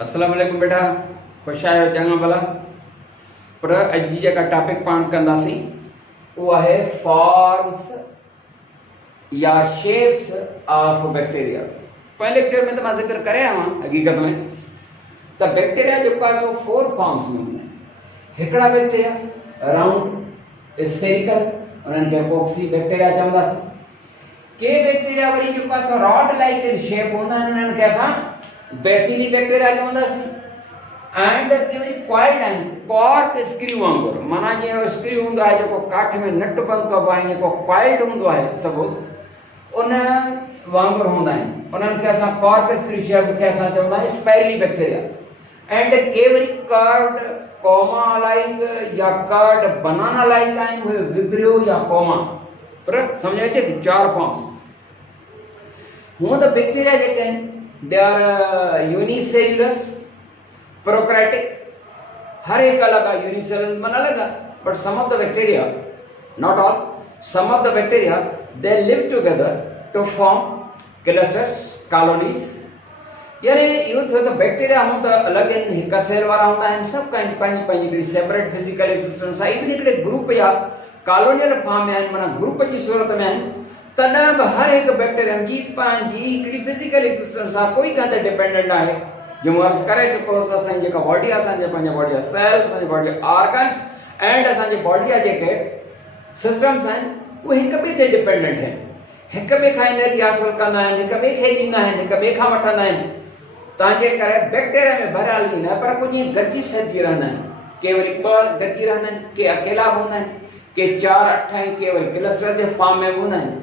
अस्सलाम वालेकुम बेटा, खुश आयो चङा भला। पर अॼु जी जेका टॉपिक पाण कंदासीं उहा आहे फॉर्म्स या शेप्स ऑफ बैक्टीरिया। पहले लेक्चर में तो मां ज़िक्र करे आहियां हक़ीक़त में त बैक्टीरिया जेको आहे सो 4 फॉर्म्स में हूंदा आहिनि। हिकिड़ा बैक्टीरिया राउंड स्फेरिकल, उन्हनि खे पॉक्सी बैक्टीरिया चवंदासीं। के बैक्टीरिया वरी जेको आहे सो रॉड लाइक इन शेप हूंदा आहिनि, उन्हनि खे असां बेसिली बैक्टीरिया चवंदासीं। एंड के वरी कॉइल्ड आहिनि, कॉर्क स्क्रू वांगुरु, माना जीअं स्क्रू हूंदो आहे जेको काठ में नट बंदि कबो आहे, जेको कॉइल्ड हूंदो आहे सपोज़, उन वांगुरु हूंदा आहिनि। उन्हनि खे असां कॉर्क स्क्रू शेप खे असां चवंदा आहियूं स्पाइरली बैक्टीरिया। एंड के वरी कर्व्ड कॉमा लाइक या कर्व्ड बनाना लाइक आहिनि, उहे विब्रियो या कॉमा। पर सम्झ अचे थी? 4 फॉर्म्स। हूअं त बैक्टीरिया जेके आहिनि दे आर यूनिसेल्युलर्स, प्रोकैरियोटिक, हर एक अलग है। यूनिसेलुलर मन अलग है, but some of the bacteria, not all, some of the bacteria they live together to form clusters, colonies. यानी इहो थियो त बैक्टीरिया हूं त अलग आहिनि, हिक सेल वारा हूंदा आहिनि, सभु पंहिंजी पंहिंजी पंहिंजी हिकिड़ी सेपरेट फिजिकल एक्सिस्टेंस आहे। इवन हिकिड़े ग्रुप या कॉलोनियल फॉर्म में आहिनि, माना ग्रुप जी सूरत में आहिनि। तॾहिं बि हर हिकु बैक्टीरिया जी पंहिंजी हिकिड़ी फिजिकल एक्सिस्टेंस आहे, कोई कंहिं ते डिपेंडेंट आहे। जो अर्ज़ करे चुको हुउसि, असांजी जेका बॉडी आहे, असांजे पंहिंजे बॉडी जा सेल्स, असांजी बॉडी जा ऑर्गन्स एंड असांजी बॉडी जा जेके सिस्टम्स आहिनि उहे हिक ॿिए ते डिपेंडेंट आहिनि, हिक ॿिए खां एनर्जी हासिल कंदा आहिनि, हिक ॿिए खे ॾींदा आहिनि, हिक ॿिए खां वठंदा आहिनि। तव्हांजे करे बैक्टीरिया में भरियल ई न, पर कुझु ईअं गॾिजी सॾिजी रहंदा आहिनि। के वरी 2 गॾिजी रहंदा आहिनि, के अकेला हूंदा आहिनि, के 4 8 आहिनि, के वरी क्लस्टर जे फॉर्म में हूंदा आहिनि।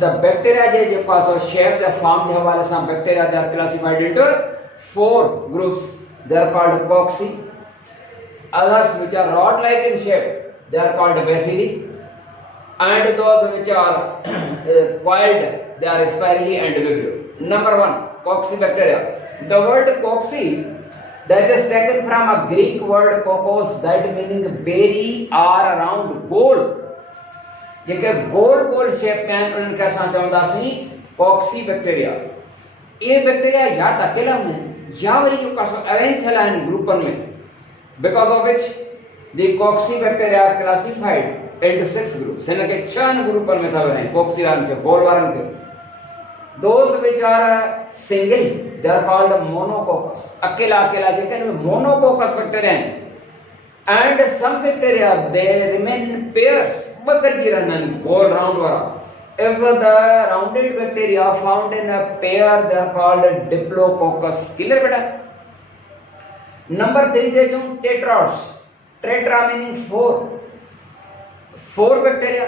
The bacteria जे जेको आहे सो शेप्स या फॉर्म जे हवाले सां bacteria they are classified into 4 groups. They are called cocci. Others which are rod like in shape, they are called bacilli. And those which are coiled, they are spirally and vibrio. Number 1, coccibacteria. The word cocci, that is taken from a Greek word kokos, that meaning berry or round gold. JK goal goal shape में आहिनि उन्हनि खे असां चवंदासीं कॉक्सी bacteria. इहे bacteria या त अकेला हूंदा आहिनि या वरी जेको आहे अरेंज थियल आहिनि ग्रुपनि में, because of which the cocci bacteria are classified into 6 groups. हिन खे 6 ग्रुपनि में था विरहाइनि, कॉक्सी वारनि खे, गोल वारनि खे। Those which are single, they are called monococcus. अकेला अकेला जेके आहिनि मोनोकोकस बैक्टीरिया आहिनि। And some bacteria they remain in pairs, बकरजी रहना है, गोल राउंड वाला। If the rounded bacteria found in a pair, they are called diplococcus. Clear बेटा? Number 3 देखो tetrads. Tetra meaning 4. 4 bacteria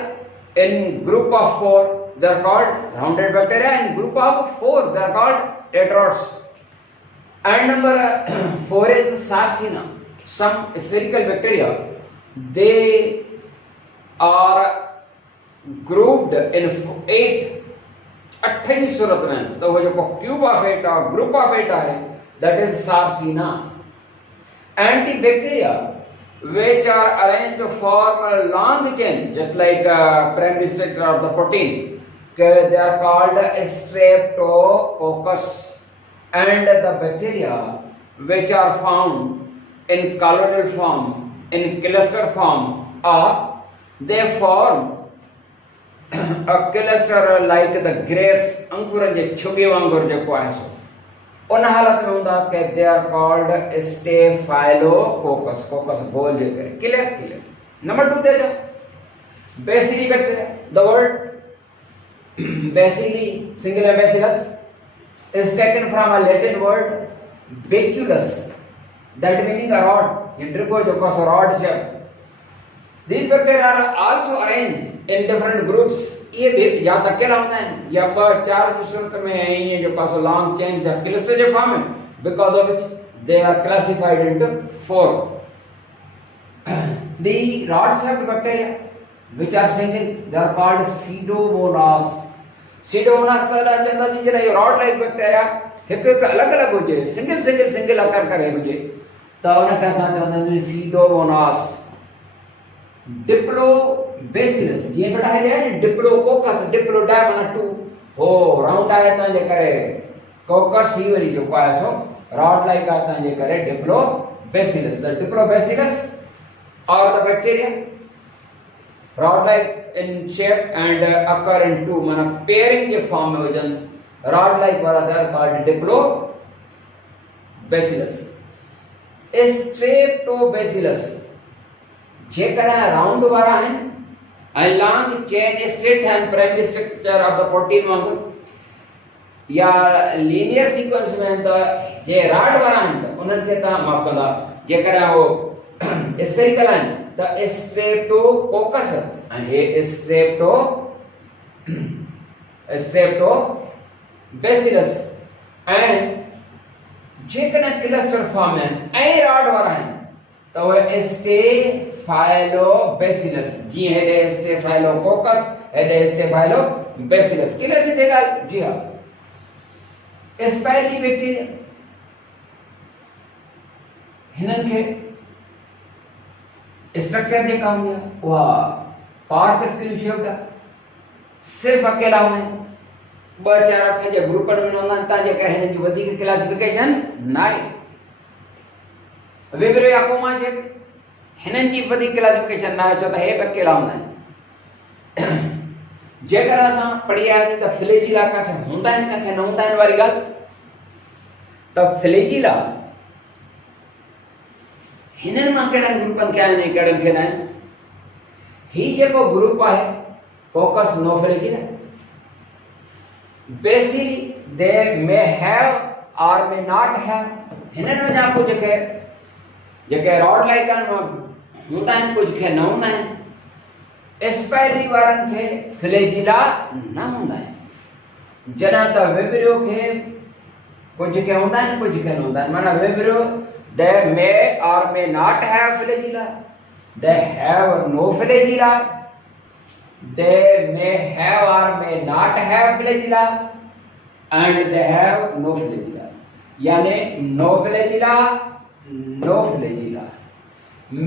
in group of 4, they are called rounded bacteria. In group of 4, they are called tetrads. And number 4 is Sarcina. Some spherical bacteria, they are grouped in 8 की सूरत में। तो वो जो cube of 8 और group of 8 है, that is Sarcina. Antibacteria which are arranged to form a long chain, just like primary structure of the protein, they are called Streptococcus. And the bacteria which are found in colloidal form, in cluster form, they form a cluster like the grapes, अंकुरन जे छुगे वांगुर जेको आहे सो उन हालत में हूंदा कि they are called Staphylococcus, कोकस गोल जे करे। क्लियर? नंबर 2 दे जाओ bacilli bacteria. The word bacilli, singular bacillus, is taken from a Latin word baculus, that meaning a rod. Indrico जो कस rod shape. These bacteria are also arranged in different groups. ये भी या तो अकेला होता है या 4 की सूरत में है, ये जो कस long chain या cluster जो form है, because of which they are classified into 4. The rod shaped bacteria which are single, they are called pseudomonas. Pseudomonas तरह चंदा सी जरा ये rod like bacteria हिकु हिकु अलग अलग हुजे, सिंगल आकार करे हुजे, तो उनखे असां चवंदासीं सीडोमोनास। डिप्लोबैसिलस, जीअं बेटा है डिप्लोकोकस, डिप्लो डा माना 2 हो राउंड आहे तंहिंजे करे कोकस ही वरी जो आहे सो रॉड लाइक आहे तव्हांजे करे डिप्लोबैसिलस। द डिप्लोबैसिलस और the bacteria rod like in shape and occur in two माना पेयरिंग जे फॉर्म में हुजन रॉड लाइक वारा दर कॉल्ड डिप्लोबैसिलस। स्ट्रेप्टोबैसिलस जेकर राउंड वारा आहिनि ऐं लॉन्ग चेन स्ट्रेट आहिनि primary structure of the protein वांगुरु या लीनियर सीक्वेंस में त जे रॉड वारा आहिनि त उन्हनि खे तव्हां माफ़ कंदा जेकर हो स्फेरिकल आहिनि त स्ट्रेप्टोकोकस ऐं हे स्ट्रेप्टोबैसिलस ऐं जेकॾहिं क्लस्टर फॉर्म आहिनि ऐं रॉड वारा आहिनि तो स्टेफाइलोबैसिलस जी हेडे स्टेफाइलोकोकस हेडे स्टेफाइलोबैसिलस क्लियर थी थे ॻाल्हि जी हाँ। स्पाइरली बैक्टीरिया हिननि खे स्ट्रक्चर जेका हूंदी आहे उहा कॉर्पस्कुलर शेप्ड आहे सिर्फ़ अकेला हूंदा आहिनि 2-4 8 जे ग्रुपनि में हूंदा आहिनि तव्हांजे करे हिननि जी वधीक क्लासिफिकेशन न आहे। विब्रियो या कोमा शेप हिननि जी वधीक क्लासिफिकेशन न आहे छो त हे बि अकेला हूंदा आहिनि। जेकर असां पढ़ी आयासीं त फ्लैजिला काथे हूंदा आहिनि काथे न हूंदा आहिनि वारी ॻाल्हि त फ्लैजिला हिननि मां कहिड़नि ग्रुपनि खे आहिनि कहिड़नि खे न आहिनि। ही जेको ग्रुप आहे coccus no flagella basically they may have और मे नॉट हैव हिननि में जा कुझु जेके रॉड लाइक हूंदा आहिनि कुझु खे न हूंदा आहिनि। स्पाइरली वारनि खे फ्लैजिला न हूंदा आहिनि जॾहिं त विब्रियो खे कुझु खे हूंदा आहिनि कुझु खे न हूंदा आहिनि माना vibrio they may or may not have flagella they have no flagella they may have और may not have flagella and they have no flagella यानी no flagella no flagella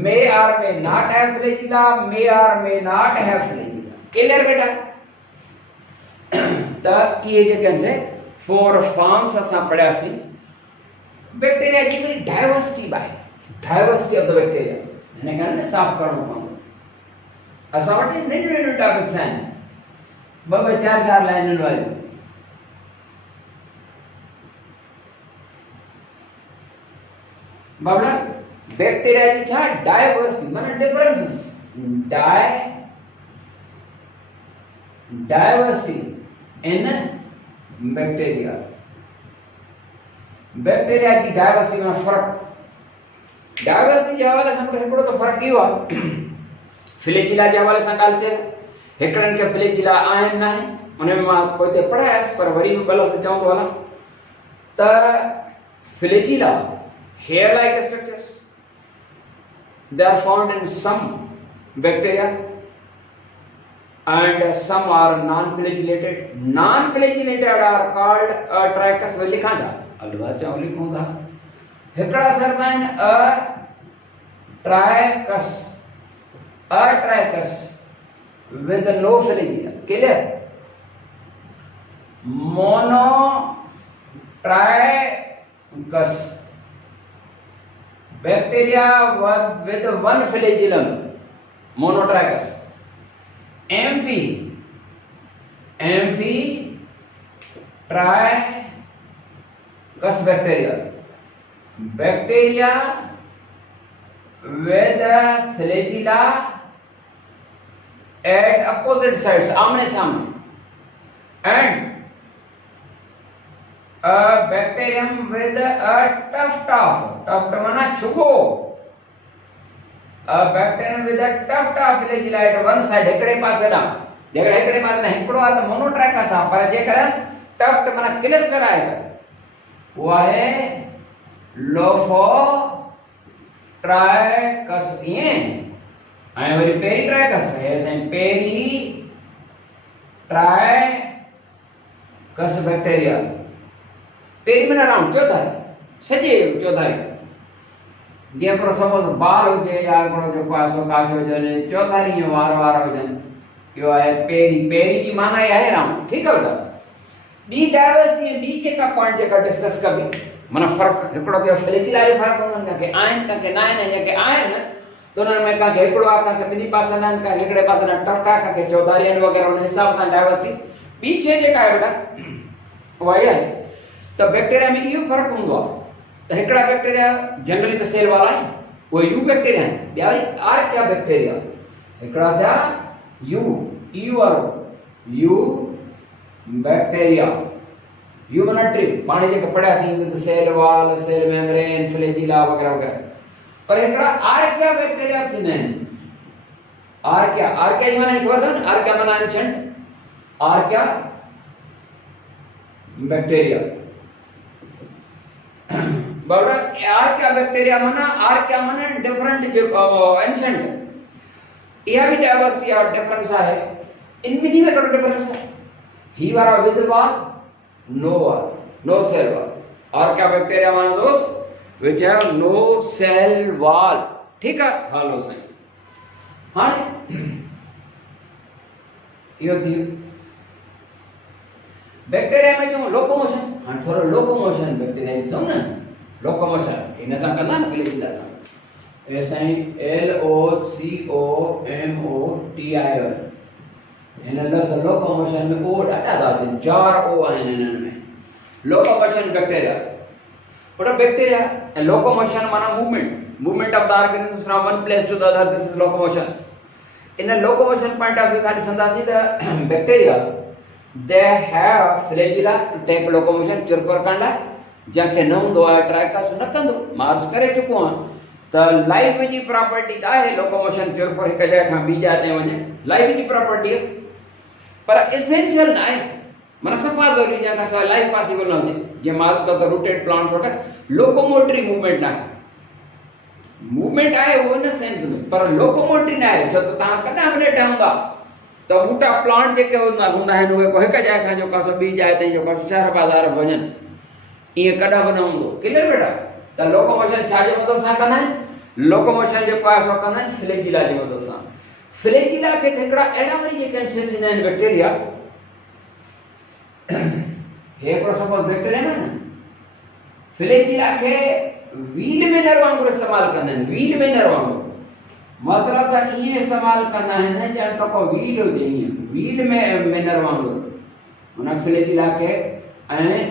may or may not have flagella may or may not have flagella clear बेटा त ये जेके से 4 forms असां पढ़ियासीं bacteria जी worry diversity आहे diversity of the bacteria हिन खे न साफ़ करणो पवंदो। असां वटि नंढियूं टॉपिक्स आहिनि 2-4 लाइनुनि वारियूं बाबला बैक्टीरिया जी छा डाइवर्सिटी माना differences diversity in bacteria bacteria जी डाइवर्सिटी में फर्क डाइवर्सिटी जे हवाले सां हिकिड़ो त फर्क इहो आहे फ्लैजिला जे हवाले सां ॻाल्हि चए हिकिड़नि खे फ्लैजिला आहिनि न आहिनि उन में मां पोइ पढ़ायसि पर वरी बि ॿ लफ़्ज़ चवंदो हलां त flagella hair-like structures they are found in some bacteria and some are non-flagellated are called trichus लिखा जा अलवा चाव लिखूंगा हिकड़ा सरमान trichus with no flagella clear monotrichus bacteria with one flagellum monotrichus amphitrichus bacteria with flagella at opposite sides आमने सामने and a bacterium with a tuft mana chubo a bacterium with a tuft of flagella at one side एकड़े पासे ना हिकिड़ो आहे त monotrichous आहे पर जेकर टफ्ट माना क्लस्टर आहे वो आहे लोफोट्राइकस ईअं ऐं वरी पेरीट्राइकस आहे साईं पेरीट्राइकस बैक्टीरिया पेरी माना राउंड चौधारी सॼे चौधारी जीअं हिकिड़ो सपोज बार हुजे या हिकिड़ो जेको आहे सो काश हुजनि चौधारी वार हुजनि इहो आहे पेरी पेरी जी माना आहे राउंड ठीकु आहे बेटा ॿी डाइवर्सिटी ॿी जेका पॉइंट जेका डिस्कस कबी माना फ़र्क़ु हिकिड़ो थियो फ्लैजिला जो फ़र्क़ु हुननि कंहिंखे आहिनि कंहिंखे न आहिनि ऐं जेके आहिनि त उन्हनि में कंहिंखे हिकिड़ो आहे कंहिंखे ॿिन्ही पासनि आहिनि कंहिंखे हिकिड़े पासे न टटा कंहिंखे चौधारी आहिनि वग़ैरह उन हिसाब सां डाइवर्सिटी ॿी शइ जेका आहे बेटा उहा इहा आहे त बैक्टीरिया में इहो फ़र्क़ु हूंदो आहे त हिकिड़ा बैक्टीरिया जनरली त सेल वारा आहिनि उहे यू बैक्टीरिया आहिनि ॿिया वरी आर्किया बैक्टीरिया हिकिड़ा थिया यू वारो यू बैक्टीरिया यू माना टे पाण जेके पढ़ियासीं with cell wall cell membrane flagella वग़ैरह वग़ैरह पर हिकिड़ा आर्किया बैक्टीरिया थींदा आहिनि आर्किया जी माना ख़बर अथव न आर्किया माना एंशंट आर्किया बैक्टीरिया बड़ा आर्किया बैक्टीरिया माना डिफरेंट जो एंशंट यह भी डाइवर्सिटी और डिफरेंस है इनमें में करो डिफरेंस है ही वाला with wall no cell wall archaea bacteria माना दोस्त which have no cell wall ठीक है हालो साईं हाणे इहो थी बैक्टीरिया में जो लोकोमोशन हाणे थोरो लोकोमोशन बैक्टीरिया जी सम न लोकोमोशन इन सां कंदा न फ्लैजिला सां ए साईं LOCOMOTION हिन लफ़्ज़ लोकोमोशन में ओ ॾाढा था अचनि 4 ओ आहिनि हिननि में locomotion bacteria but bacteria and locomotion माना movement of the organism from one place to the other this is locomotion in a locomotion point of view खाली संदासी the bacteria they have flagella to take locomotion चुरपर करण लाइ जंहिंखे न हूंदो आहे ट्राइकस न कंदो मार्च करे चुको आहे त लाइफ जी प्रॉपर्टी आहे लोकोमोशन चुरपर हिकु जॻह खां ॿी जॻह ते वञे लाइफ जी प्रॉपर्टी पर एसेंशियल न आहे माना सफ़ा ज़रूरी जंहिंखां सवाइ लाइफ पॉसिबल न हुजे जीअं मार्च का रोटेट प्लांट वटि लोकोमोटरी मूवमेंट न आहे मूवमेंट आहे उहो इन सेंस में पर लोकोमोटरी न आहे छो त तव्हां कॾहिं बि ॾिठा हूंदा त ॿूटा प्लांट जेके हूंदा आहिनि उहे को हिकु जाइ खां जेको आहे ॿी जाइ ताईं जेको आहे शहर बाज़ार वञनि ईअं कॾहिं बि न हूंदो क्लियर बेटा त लोकोमोशन छा जे मदद सां कंदा आहिनि लोकोमोशन जेको आहे सो कंदा आहिनि फ्लैजिला जी मदद सां फ्लैजिला खे हिकिड़ा अहिड़ा वरी जेके थींदा आहिनि बैक्टीरिया हे हिकिड़ो सपोज बैक्टीरिया न फ्लैजिला खे व्हील मेनर वांगुरु इस्तेमालु कंदा आहिनि व्हील मेनर वांगुरु मतिलबु त ईअं इस्तेमालु कंदा आहिनि ॼण त को व्हील हुजे ईअं व्हील में मेनर वांगुरु हुन फ्लैजिला खे ऐं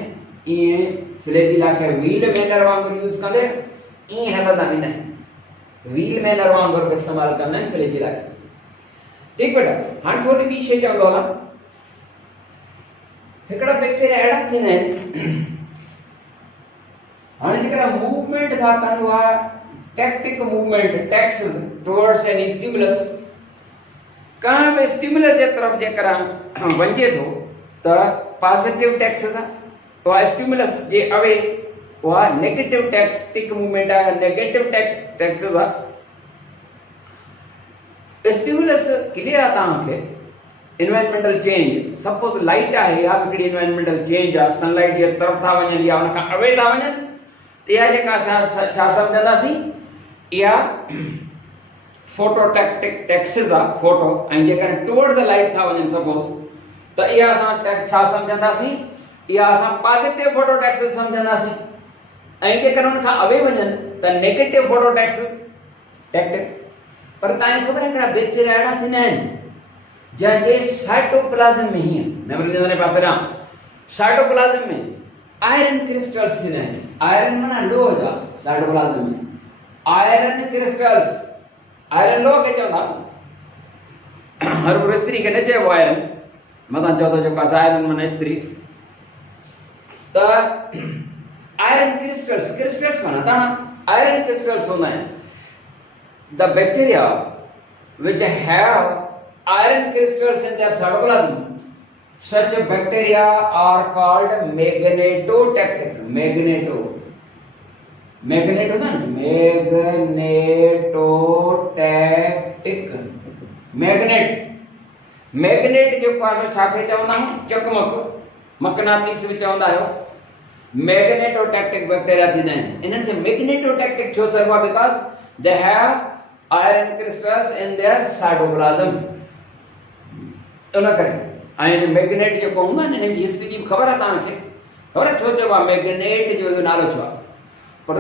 ईअं फ्लैजिला खे व्हील मेनर वांगुरु यूज़ कंदे ईअं हलंदा वेंदा आहिनि व्हील मेनर वांगुरु इस्तेमालु कंदा आहिनि फ्लैजिला खे ठीकु बेटा हाणे थोरी ॿी शइ चवंदो हलां हिकिड़ा बैक्टीरिया अहिड़ा थींदा आहिनि हाणे जेकॾहिं मूवमेंट था कनि उहा tactic movement tax towards any stimulus कंहिं बि स्टिमुलस जे तरफ़ जेकॾहिं वञे थो त पॉजिटिव टैक्सिस आहे उहा स्टिमुलस जे अवे उहा नेगेटिव टैक्टिक मूवमेंट आहे नेगेटिव टैक्सिस आहे स्टिमुलस क्लियर आहे तव्हांखे इन्वायरमेंटल चेंज सपोज लाइट आहे या हिकिड़ी इन्वायरमेंटल चेंज आहे सनलाइट जे तरफ़ था वञनि या उन खां अवे था वञनि त इहा जेका छा सम्झंदासीं इहा फोटोटैक्टिक टैक्सिस आहे फोटो ऐं जेकॾहिं टुवर्ड द लाइट था वञनि सपोज त इहा असां छा सम्झंदासीं इहा असां पॉजिटिव फोटोटैक्सिस सम्झंदासीं ऐं जेकॾहिं उन खां अवे वञनि त नेगेटिव फोटोटैक्सिस टैक्टिक पर तव्हांखे ख़बर आहे हिकिड़ा बैक्टीरिया अहिड़ा थींदा आहिनि जैसे साइटोप्लाज्म में ही मेमोरी ने पास रहा साइटोप्लाज्म में आयरन क्रिस्टल्स थींदा आहिनि आयरन माना लोह जा साइटोप्लाज्म में आयरन क्रिस्टल्स आयरन लोह के चवंदा हर को स्त्री के न चइबो आयरन मतां चओ त जेको आयरन माना स्त्री त आयरन क्रिस्टल्स क्रिस्टल्स माना दाना आयरन क्रिस्टल्स हूंदा आहिनि the bacteria which have iron crystals in their cytoplasm such bacteria are called magnetotactic magneto ना magnetotactic मैग्नेट जो पास छाके चवंदा चकमक मकनातीस भी चवंदा आहियो मैग्नेटोटैक्टिक बैक्टीरिया थींदा आहिनि इन्हनि खे मैग्नेटोटैक्टिक छो चइबो आहे because they have iron crystals in their cytoplasm उन करे ऐं मैग्नेट जेको हूंदो आहे न, हिन जी हिस्ट्री जी ख़बर आहे तव्हांखे? ख़बर आहे छो चइबो आहे मैग्नेट जो नालो छो आहे? पर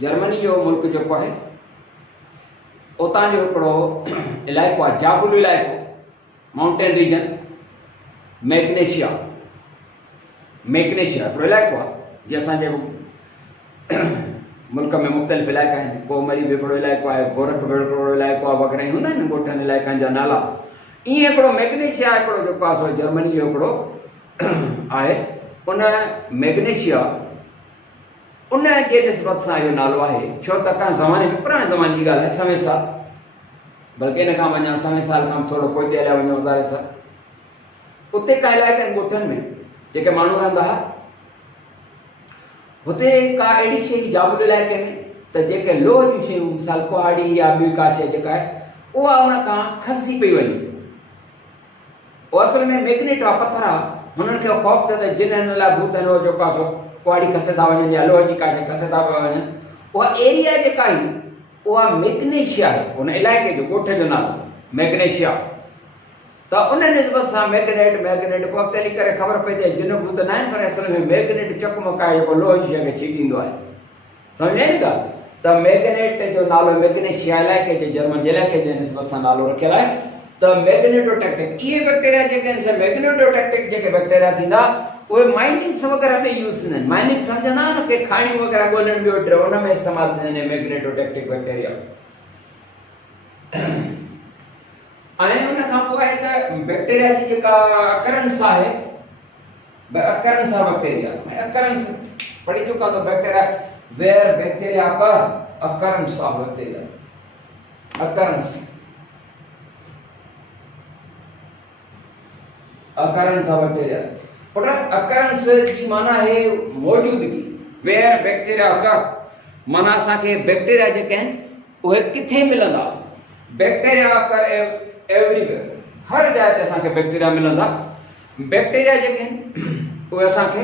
जर्मनी जो मुल्क जेको आहे उतां जो हिकिड़ो इलाइक़ो आहे, जाबुल इलाइक़ो, माउंटेन रीजन, मैग्नेशिया हिकिड़ो इलाइक़ो आहे जीअं असांजे मुल्क में मुख़्तलिफ़ इलाइक़ा आहिनि। कोमरी बि हिकिड़ो इलाइक़ो आहे, गोरख बि हिकिड़ो इलाइक़ो आहे, वग़ैरह हूंदा आहिनि ॻोठनि इलाइक़नि जा नाला। ईअं हिकिड़ो मैग्नेशिया हिकिड़ो जेको आहे सो जर्मनी जो हिकिड़ो आहे। उन मैग्नेशिया उन जे निस्बत सां इहो नालो आहे, छो त का ज़माने में, पुराणे ज़माने जी ॻाल्हि आहे, समय साल, बल्कि इन खां वञा समय साल खां थोरो पोइ ते हलिया वञूं हज़ारे साल, उते का इलाइक़ा आहिनि ॻोठनि में जेके माण्हू रहंदा हुआ, हुते का अहिड़ी शइ जाबुल इलाइक़े में त जेके लोह जूं शयूं, मिसाल कुहाड़ी या ॿी का शइ जेका आहे उहा उन खां खसी पई वञे। उहो असल में मैग्नेट आहे, पथर आहे। हुननि खे ख़ौफ़ थियो त जिन हिन लाइ भूत आहिनि, जेको आहे सो कुहाड़ी खसे था वञनि या लोह जी का शइ खसे था पिया वञनि। उहा एरिया जेका हुई उहा मैग्नेशिया आहे, उन इलाइक़े जो ॻोठ जो नालो मैग्नेशिया। त उन निस्बत सां मैग्नेट पोइ अॻिते हली करे ख़बर पई त जिन भूत न आहिनि, पर असल में मैग्नेट चकमकाए जेको लोह जी शइ खे छीकींदो आहे। सम्झ आई ॻाल्हि? त मैग्नेट जो नालो मैग्नेशिया इलाइक़े जे जर्मन जे इलाइक़े जे निस्बत सां नालो रखियल आहे। त मैग्नेटोटैक्टिक इहे बैक्टीरिया जेके आहिनि, मैग्नेटोटैक्टिक जेके बैक्टीरिया थींदा उहे माइनिंग वग़ैरह में यूज़ थींदा आहिनि। माइनिंग सम्झंदा न कि खाणियूं वग़ैरह ॻोल्हण ॿियो टियों, उन में इस्तेमालु थींदा आहिनि मैग्नेटोटैक्टिक बैक्टीरिया। ऐं उन खां पोइ आहे त बैक्टीरिया जी जेका अकरेंस आहे, अकरेंस ऑफ बैक्टीरिया, अकरेंस पढ़ी चुका तो bacteria, where bacteria occurrence of bacteria, occurrence of bacteria. पर अकरेंस जी माना है मौजूदगी, वेयर बैक्टीरिया अकर माना असांखे बैक्टीरिया जेके आहिनि उहे किथे मिलंदा। बैक्टीरिया अकर एवरीवेयर, हर जाइ ते असांखे बैक्टीरिया मिलंदा। बैक्टीरिया जेके आहिनि उहे असांखे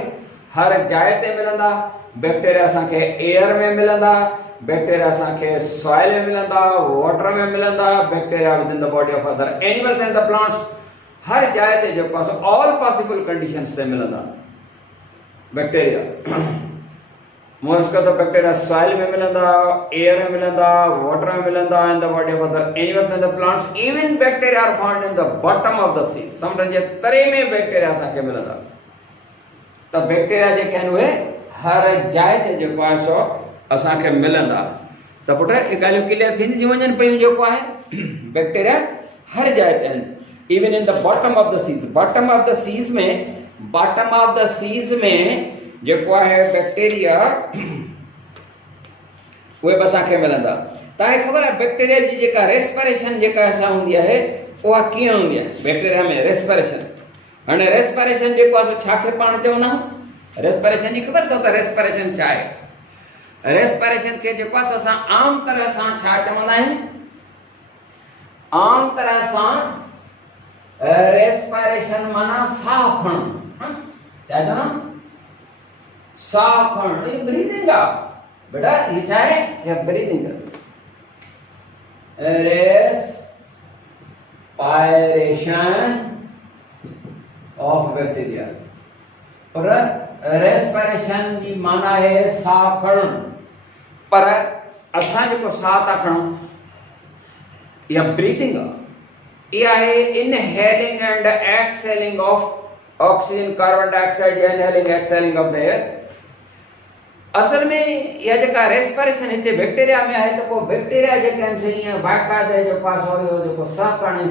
हर जाइ ते मिलंदा। बैक्टीरिया असांखे एयर में मिलंदा, बैक्टीरिया असांखे सॉइल में मिलंदा, वाटर में मिलंदा, bacteria within the body of other animals and the plants, हर जाइ ते जेको आहे ऑल पॉसिबल कंडीशंस ते मिलंदा bacteria. Most of the bacteria soil में मिलंदा, एयर में मिलंदा, वाटर में मिलंदा, in the body of other animals and the plants. Even bacteria are found in the bottom of the sea, समुंड जे तरे में बैक्टीरिया असांखे मिलंदा। त बैक्टीरिया जेके आहिनि उहे हर जाइ ते जेको आहे सो असांखे मिलंदा। त पुट इहे ॻाल्हियूं क्लियर थींदी वञनि पियूं। जेको आहे बैक्टीरिया हर जाइ ते आहिनि, even in the bottom of the seas. Bottom of the seas में जेको आहे बैक्टीरिया उहे बि असांखे मिलंदा। तव्हांखे ख़बर आहे बैक्टीरिया जी जेका रेस्पिरेशन जेका असां हूंदी आहे उहा कीअं हूंदी आहे? बैक्टीरिया में रेस्पिरेशन, हाणे रेस्पिरेशन जेको आहे छा खे पाण चवंदा आहियूं? रेस्पिरेशन जी ख़बर अथव त रेस्पिरेशन छा आहे? रेस्पिरेशन खे जेको आहे असां आम तरह सां छा चवंदा आहियूं? आम तरह सां रेस्पिरेशन माना साह खणणु। छा चवंदा? साह खणणु। ये ब्रीदिंग आहे बेटा, ये छा आहे? ये ब्रीदिंग आहे। Respiration of bacteria. पर रेस्पिरेशन जी माना है साह खणणु, पर असां जेको साह था खणूं या ब्रीदिंग आहे, इहा आहे inhaling and exhaling of oxygen, carbon dioxide, inhaling exhaling of the air. असल में इहा जेका रेस्पिरेशन हिते बैक्टीरिया में आहे, त पोइ बैक्टीरिया जेके आहिनि से ईअं बाक़ाइदे जेको आहे सो जेको साह खणणु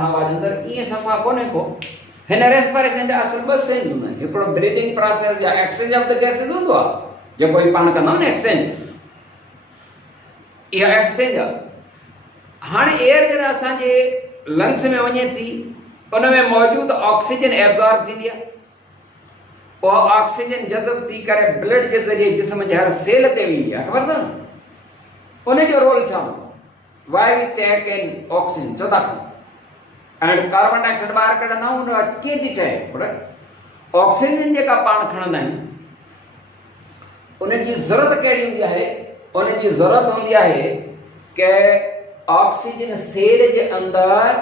हवा जे अंदरि ईअं सफ़ा कोन्हे को। हिन रेस्पिरेशन जा असल ॿ स्टेज हूंदा आहिनि, हिकिड़ो ब्रीदिंग प्रोसेस या एक्सचेंज ऑफ द गैसेस हूंदो आहे जेको ही पाण कंदा आहियूं न एक्सचेंज, इहा एक्सचेंज आहे। हाणे एयर जॾहिं असांजे लंग्स में वञे थी, उन में मौजूदु ऑक्सीजन एब्जॉर्ब थींदी आहे। उहा ऑक्सीजन जज़ब थी करे ब्लड जे ज़रिए जिस्म जे हर सेल ते वेंदी आहे, ख़बर अथव न? उन जो रोल छा हूंदो? Why we take in oxygen, चओ था एंड कार्बन डाइऑक्साइड ॿाहिरि कढंदा आहियूं। उन कीअं थी चए? ऑक्सीजन जेका पाण खणंदा आहियूं उन जी ज़रूरत कहिड़ी हूंदी आहे? उन जी ज़रूरत हूंदी आहे कि ऑक्सीजन सेल जे अंदरि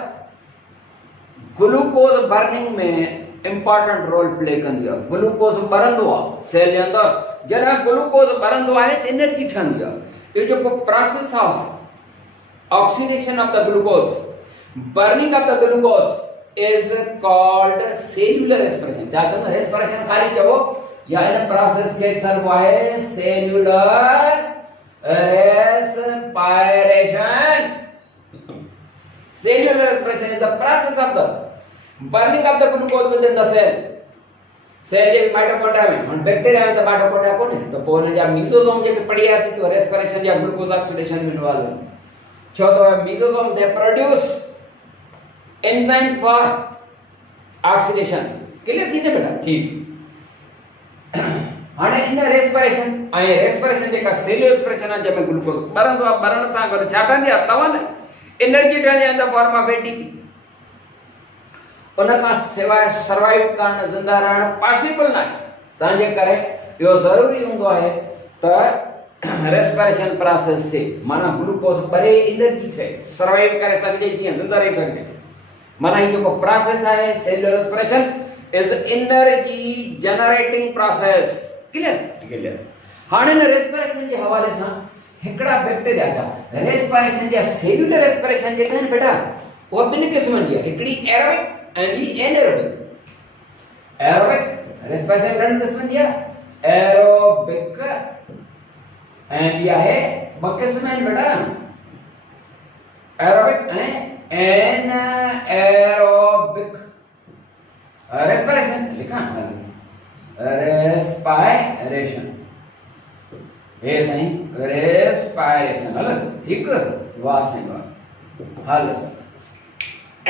ग्लूकोज बर्निंग में इंपॉर्टेंट रोल प्ले कंदी आहे। ग्लूकोज बरंदो आहे सेल जे अंदर, जॾहिं ग्लूकोज बरंदो आहे त एनर्जी ठहंदी आहे। इहो जेको process of oxidation of the glucose, burning of the glucose is called cellular respiration. छा कंदो रेस्पिरेशन खाली चवो या इन प्रोसेस खे चइबो आहे cellular respiration। Cellular respiration is the process of the burning of the glucose within the cell। Cell जे mitochondria में और बैक्टीरिया में तो माइटोकॉन्ड्रिया कोने तो पोने जा मेसोसोम जे पड़ी आसी तो रेस्पिरेशन या ग्लूकोज ऑक्सीडेशन में इन्वॉल्व छो तो mesosome they produce enzymes for oxidation. Clear थी ने बेटा? ठीक। हाने इन रेस्पिरेशन जेका सेल्युलर रेस्पिरेशन आहे जंहिंमें ग्लूकोज बरंदो आहे, बरण सां गॾु छा कंदी आहे तवन एनर्जी ठहंदी आहे in the form of ATP. उन खां सवाइ सर्वाइव करण ज़िंदा रहण पॉसिबल न आहे। तंहिंजे करे इहो ज़रूरी हूंदो आहे त रेस्पिरेशन प्रोसेस थे, माना ग्लूकोज बरे एनर्जी थे सर्वाइव करे सघजे, जीअं ज़िंदा रही सघजे। माना ही जेको प्रोसेस आहे cellular respiration is energy generating process. Clear? हाणे न रेस्पिरेशन जे हवाले सां हिकड़ा बैक्टीरिया जा रेस्पिरेशन या सेल्युलर रेस्पिरेशन जे कहन बेटा वो ॿिनि क़िस्मनि जी आहे, हिकड़ी एरोबिक ऐं ॿी एनेरोबिक। एरोबिक रेस्पिरेशन घणी क़िस्मनि जी आहे, एरोबिक ऐं ॿी आहे ॿ क़िस्म आहिनि बेटा, एरोबिक ऐं एनएरोबिक रेस्पिरेशन। लिखा रेस्पिरेशन ये सही रेस्पिरेशन हल ठीक वाह सही वाह हल।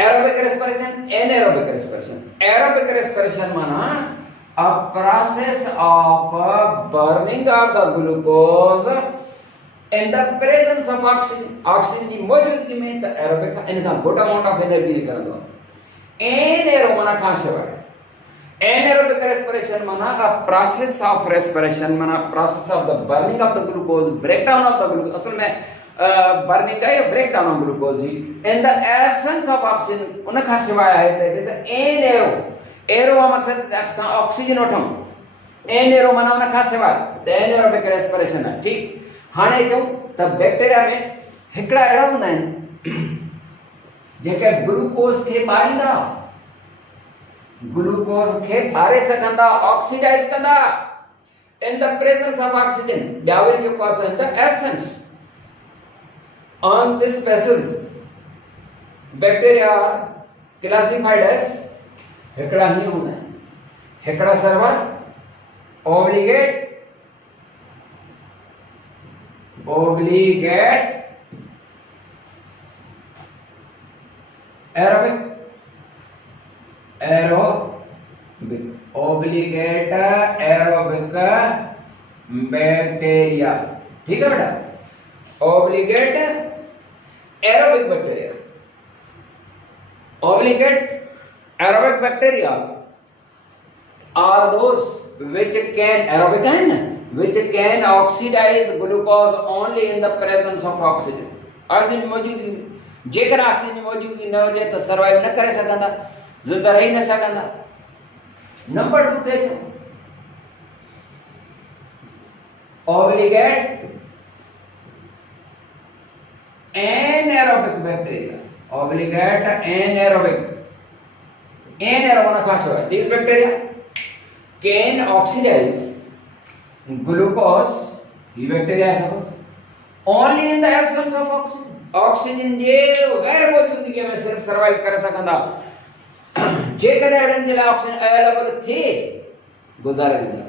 Aerobic respiration anaerobic respiration. Aerobic respiration माना a process of burning of the glucose in the presence of oxygen। Oxygen की मौजूदगी में त एरोबिक इंसान गुड अमाउंट ऑफ एनर्जी निकलंदो। एनेरो माना खां सवाइ anaerobic respiration माना a process of respiration माना process of the burning of the glucose, breakdown of the glucose। असल में burning का या breakdown of glucose ji in the absence of oxygen। उन खां सवाइ आहे त जैसे anaero, एरो का मकसद अक्सर ऑक्सीजन वठूं, anaero माना उन खां सवाइ त anaerobic respiration है। ठीक, हाणे जो त बैक्टीरिया में हिकड़ा अहिड़ा हूंदा आहिनि जेके ग्लूकोज खे ॿारींदा, ग्लूकोज खे ॿारे सघंदा, ऑक्सीडाइज कंदा in the presence of oxygen। ॿियावरी जेको आहे in the absence। on this basis bacteria are classified as हिकड़ा ही हूंदा आहिनि, हिकड़ा सर्वा obligate aerobic obligate aerobic bacteria. ठीक है बेटा? obligate aerobic bacteria। obligate aerobic bacteria are those which can aerobic and which can oxidize glucose only in the presence of oxygen। Oxygen मौजूदगी में, जेकर oxygen मौजूदगी न हुजे त सर्वाइव न करे सघंदा, जिंदा रही न सघंदा। नंबर 2 ते obligate anaerobic bacteria। obligate anaerobic anaerobic खास है। These bacteria can oxidize glucose, ये बैक्टीरिया है suppose only in the absence of oxygen। Oxygen जे गैर मौजूदगी में सिर्फ सर्वाइव कर सकंदा, जेकर अड़न जे लाइ ऑक्सीजन अवेलेबल थे गुज़ारे वेंदा।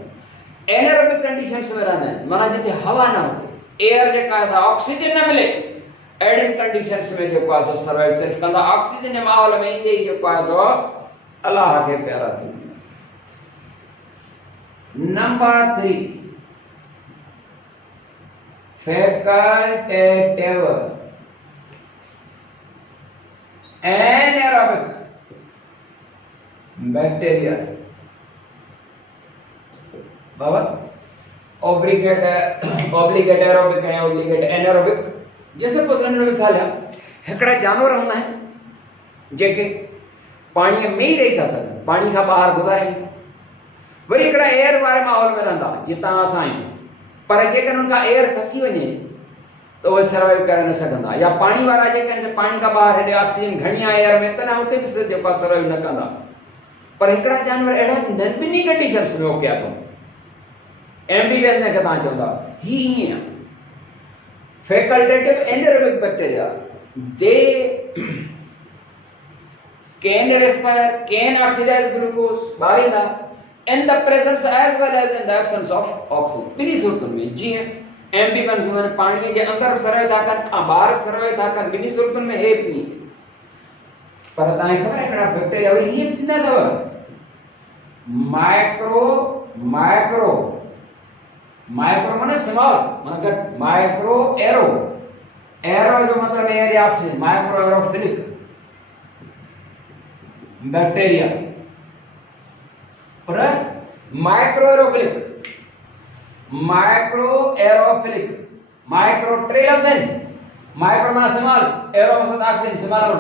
एनारोबिक कंडीशंस में रहंदा आहिनि, माना जिते हवा न हुजे, एयर जेका आहे ऑक्सीजन न मिले, अहिड़ियुनि कंडीशंस में जेको आहे सो सर्वाइव सिर्फ कंदा। ऑक्सीजन जे माहौल में ईंदे ई जेको आहे सो अल्लाह खे प्यारा थी वेंदा। Number 3 facultative anaerobic bacteria. बाबा obligate aerobic है, obligate anaerobic जैसे पुत्रन में मिसाल है, हिकड़ा जानवर हूंदा आहिनि जेके पाणीअ में ई रही था सघनि, पाणी खां ॿाहिरि गुज़ारे। वरी हिकिड़ा एयर वारे माहौल में रहंदा जितां असां आहियूं, पर जेकॾहिं हुन खां एयर खसी वञे त उहे सर्वाइव करे न सघंदा, या पाणी वारा जेके आहिनि पाणी खां ॿाहिरि हेॾे ऑक्सीजन घणी आहे एयर में, त न हुते बि जेको आहे सर्वाइव न कंदा। पर हिकिड़ा जानवर अहिड़ा थींदा आहिनि ॿिन्ही कंडीशन्स में ओके आहे। एम्बीबियंस खे तव्हां चवंदा ही ईअं आहे। Facultative anaerobic bacteria, they can respire, can oxidize glucose, ॿारींदा in the presence as well as in the absence of oxygen। ॿिन्ही सूरतुनि में जीअं एम्बीबियंस हूंदा आहिनि पाणीअ जे अंदरि सर्वाइव था कनि, खां ॿाहिरि सर्वाइव था कनि, ॿिन्ही सूरतुनि में हे बि। पर तव्हांखे ख़बर आहे हिकिड़ा बैक्टीरिया वरी हीअं बि थींदा अथव, माइक्रो माने स्मॉल, माने घटि, माइक्रो एरो जो मतलब एयर या ऑक्सीजन, माइक्रो एरोफिलिक बैक्टीरिया। पर माइक्रो ट्रेलसन, माइक्रो माने स्मॉल, एरो मतलब oxygen, small,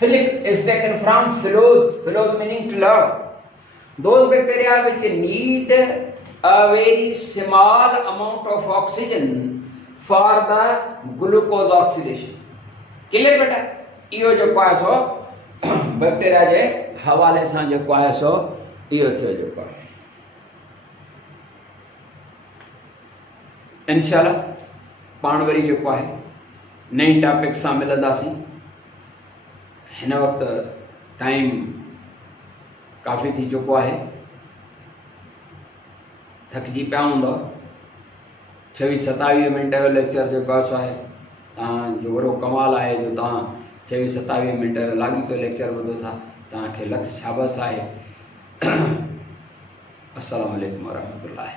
philic is taken from philos meaning to love, those bacteria which need a very small amount of oxygen for the glucose oxidation। Clear बेटा? इहो जेको आहे so bacteria जे हवाले सां जेको आहे सो इहो थियो जेको आहे। इंशाल्लाह पाण वरी जेको आहे नई टॉपिक सां मिलंदासीं। हिन वक़्तु टाइम काफ़ी थी चुको आहे, थकिजी पिया हूंदव। 26-27 मिंट जो लेक्चर जेको आहे तव्हांजो वॾो कमाल आहे जो तव्हां 26-27 मिंट जो लाॻीतो लेक्चर ॿुधो था, तव्हांखे लख शाबाश आहे। अस्सलामु अलैकुम वरहमतुल्लाह।